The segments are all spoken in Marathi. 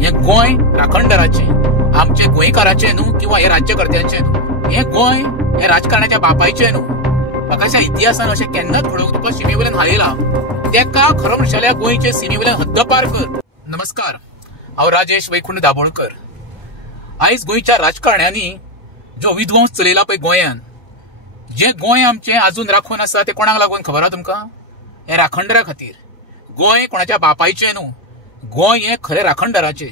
हे गोंय राखणदाराचे, आमचे गोंयकाराचे न्हू किंवा हे राज्यकर्त्यांचे न्हू, हे गोंय हे राजकारणाच्या बापायचे न्हू. म्हाका अशा इतिहासान अशें केन्नाच घडोवंक तुका शिमेवेल्यान हायला तेका खरो म्हणशाल्या गोंयचे शिमेवेल्यान हद्दपार कर. नमस्कार, हांव राजेश वैकुंठ दाबोळकर. आयज गोंयच्या राजकारण्यांनी जो विध्वंस चलयला पळय गोंयान, जे गोंय आमचे अजून राखून आसा ते कोणाक लागून खबर आहा तुमकां? हे राखणदारा खातीर. गोंय कोणाच्या बापायचे न्हू, गोंय हे खरे राखणदाराचे.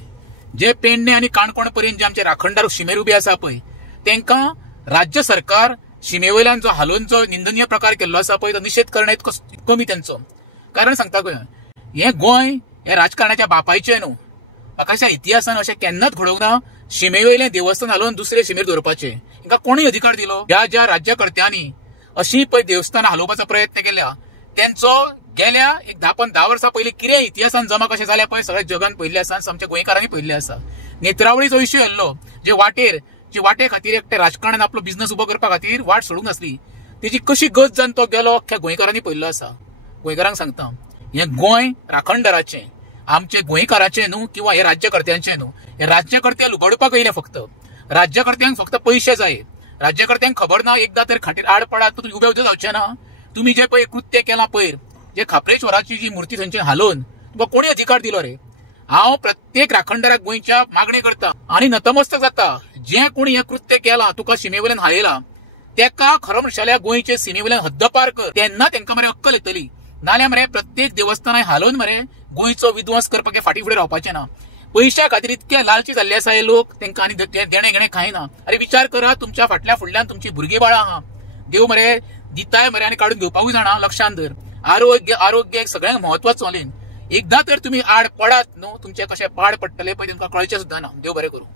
जे पेडणे आनी काणकोण पर्यंत जे आमचे राखणदार शिमेर उबे आसा पळय तांकां राज्य सरकार शिमेवयल्यान जो हालोवन जो निंदनीय प्रकार केल्लो आसा पळय तो निषेध करणं इतको कमी तांचो. कारण सांगता गोंय हे गोंय हे राजकारणाच्या बापायचे न्हू. म्हाका अशा इतिहासान अशें केन्नाच घडोवंक ना शिमेवयलें देवस्थान हालोवन दुसरे शिमेर दवरपाचे. हांकां कोणूय अधिकार दिलो? ज्या राज्यकर्त्यांनी अशी पळय देवस्थानां हालोवपाचो प्रयत्न केल्या त्यांचो गेल्या एक 10 वर्सां पयलीं कितें इतिहासान जमा कशें जालें पळय सगळ्या जगान पयल्लें आसा, आमच्या गोंयकारांनी पयल्लें आसा. नेत्रावळीचो इश्यू येल्लो, जे वाटे खातीर एकटे राजकारणान आपलो बिझनस उबो करपा खातीर वाट सोडूंक नासली, तेजी कशी गत जावन तो गेलो अख्ख्या गोंयकारांनी पयल्लो आसा. गोंयकारांक सांगता, हे गोंय राखणदाराचें, आमचे गोंयकाराचे न्हू किंवा हे राज्यकर्त्यांचे न्हू. हे राज्यकर्ते लुगडपाक येयले फक्त. राज्यकर्त्यांक फक्त पयशे जाय. राज्यकर्त्यांक खबर ना एकदा तर खाटीर आड पडात तुमी उबे उदे जावचे ना. तुम्ही जे पळय कृत्य केलां पयर, जे खापरेश्वराची जी मुर्ती थंयचे हालोवन तुका कोणी अधिकार दिलो रे? हांव प्रत्येक राखणदाराक गोंयच्या मागणी करता आनी नतमस्तक जाता, जे कोणी हे कृत्य केलां तुका शिमेवयल्यान हायला तेका खरो म्हणशाल्या गोंयचे शिमेवयल्यान हद्दपार कर. तेन्ना तांकां मरे अक्कल येतली. नाल्यार मरे प्रत्येक देवस्थानां हालोवन मरे गोंयचो विध्वंस करपाक फाटी फुडें रावपाचें ना. पयशा खातीर इतके लालची जाल्ले आसा हे लोक, तांकां आनी देणे घेणे खायना. अरे विचार करा, तुमच्या फाटल्या फुडल्यान तुमची भुरगीं बाळां आहा. देव मरे दिताय मरे आनी काडून घेवपाकूय जाणा. लक्षांत धर, आरोग्य सगळ्यांक म्हत्वाचो न्ही. एकदा तर तुम्ही आड पडात न्हू, तुमचे कशें पाड पडटले पळय तुमकां कळचें सुद्दां ना. देव बरें करूं.